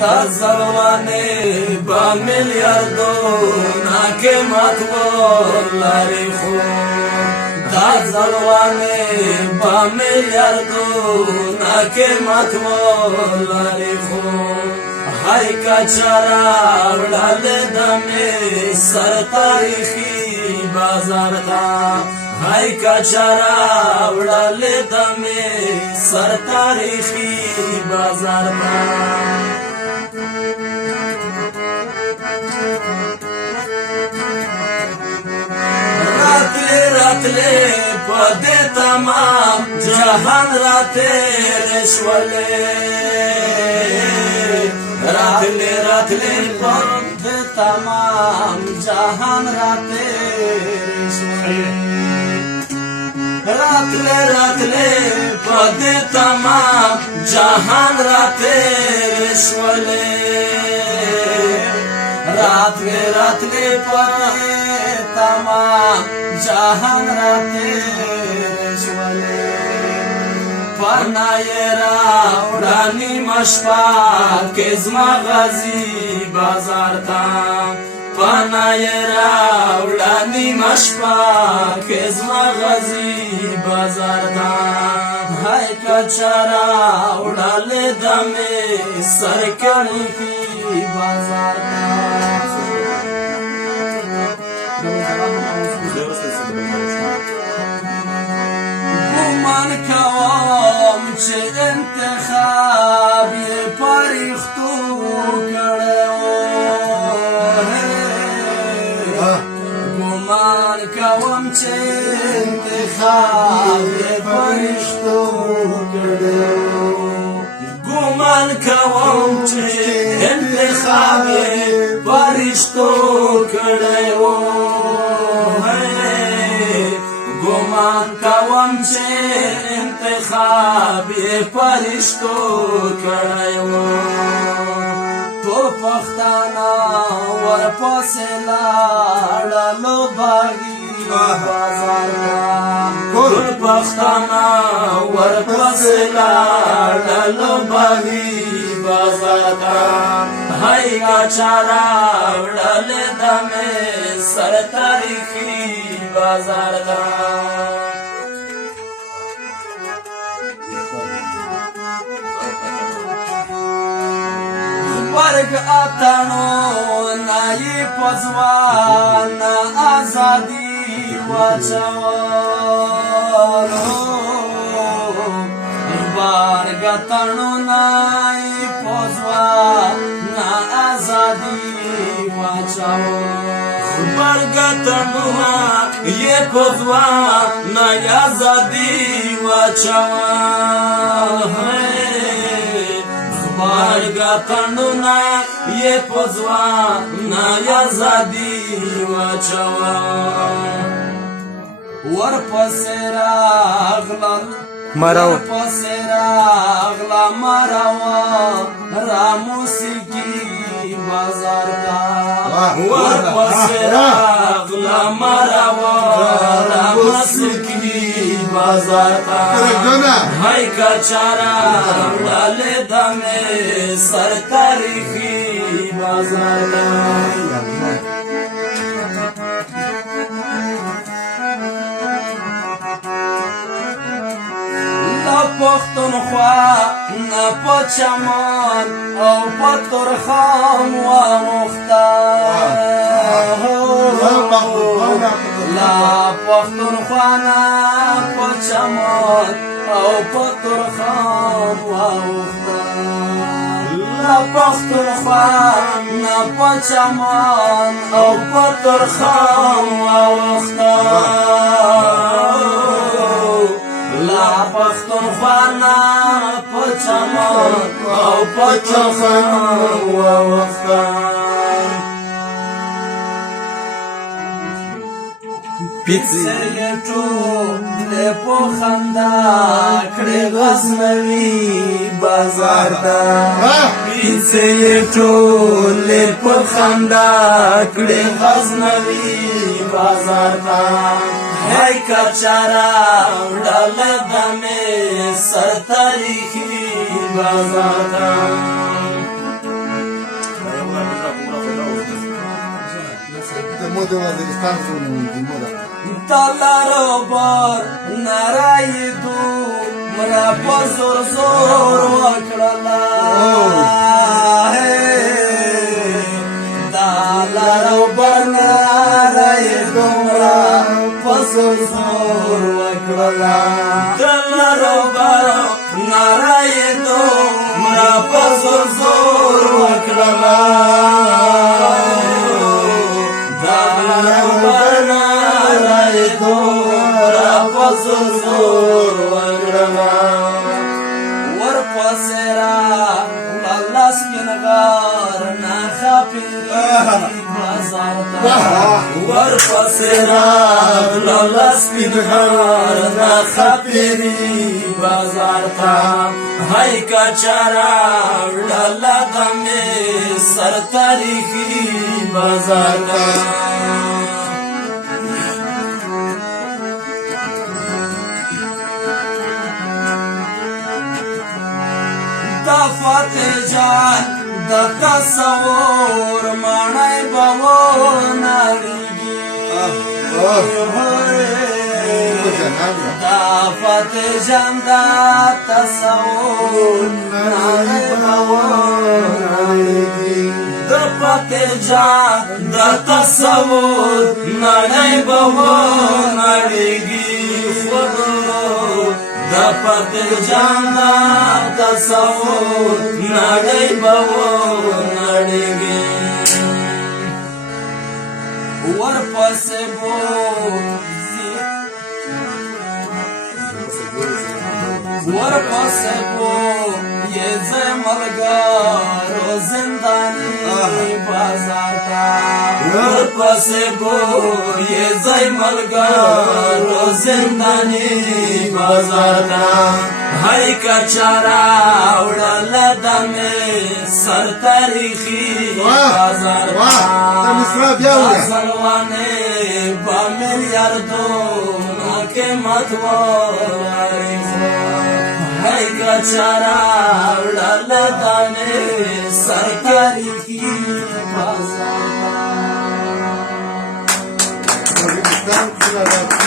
دا زلوانه با میلیاردونه قیمت ولري خو دا زلوانه با میلیاردونه قیمت ولري خو هاي کچرا وړل د می سر تاریخي بازار تا هاي کچرا وړل د می سر تاریخي بازار تا راتلے پدے تمام جہان راتے رشولے راتلے پدے تمام جہان راتے رشولے راتلے پدے تمام جہان راتے رشولے راتلے پدے تمام جہان راتے رشولے پناہ راوڑانی مشپا کزما غازی بازار تا پناہ راوڑانی مشپا کزما غازی بازار تا ہائی کچرا اڑالے دمے سرکڑی کی بازار تا گمان کوم چې انتخاب یې پریختو کړو گمان کوم چې انتخاب یې پریختو کړو گمان کوم چې انتخاب یې پریختو کړو گمان کوم چې انتخاب یې فرشتو کړی و ټول پښتانه ورپسې لاړل باغي بازار ته ټول پښتانه ورپسې لاړل باغي بازار ته هاي کچرا وړل د مې سر تاریخي بازار تا برگ اتنو نای پزوان آزادی وچوالو برگ اتنو نای پزوان آزادی وچوالو برگتنونا یہ پزوان آزادی وچوال برگتنونا یہ پزوان آزادی وچوال ورپسې راغلل ورپسې راغله مروا را موسیقي بازار تا ورپسې راغله مروا را موسیقي بازار تا هاي کچرا وړلې د مې سر تاریخي بازار تا پختونخوا نه په چمن او په ترخم واوښته لا پختونخوا نه په چمن او په ترخم واوښته لا پختونخوا نه په چمن او په ترخم واوښته لا پختونخوا نه په چمن او په ترخم واوښته پیڅې یې ټولې په خندا کړې غزنوي بازار ته پیڅې یې ټولې په خندا کړې غزنوي بازار ته هاي کچرا وړل د مې سر تاریخي بازار ته د وزیرستان زونه وي مولا تلارو بار نارای دو مرا پزور زور وکړلا دلارو بار نارای دو مرا پزور زور وکړلا تلارو بار نارای دو مرا پزور زور وکړلا زور وګړما ور پسرا الله سپینغار نه خپيري بازار ته ور پسرا الله سپینغار نه خپيري بازار ته هاي کچرا الله دمه سر تاریخي بازار ته فتح جان د تصور مانای بو ناریږي دا فتح جان د تصور مانای بو ناریږي د فتح جان د تصور مانای بو ناریږي د فتح جان تصور نړۍ به ونړېږي ورپسې بو یې زه ملګرو زنداني بازار ته ورپسې بو یې زه ملګرو زنداني بازار ته هاي کچرا وړل دمه سر تاریخي بازار ته سلوانه په میلیاردو کې ماتواري هاي کچرا وړل دمه سر تاریخي بازار ته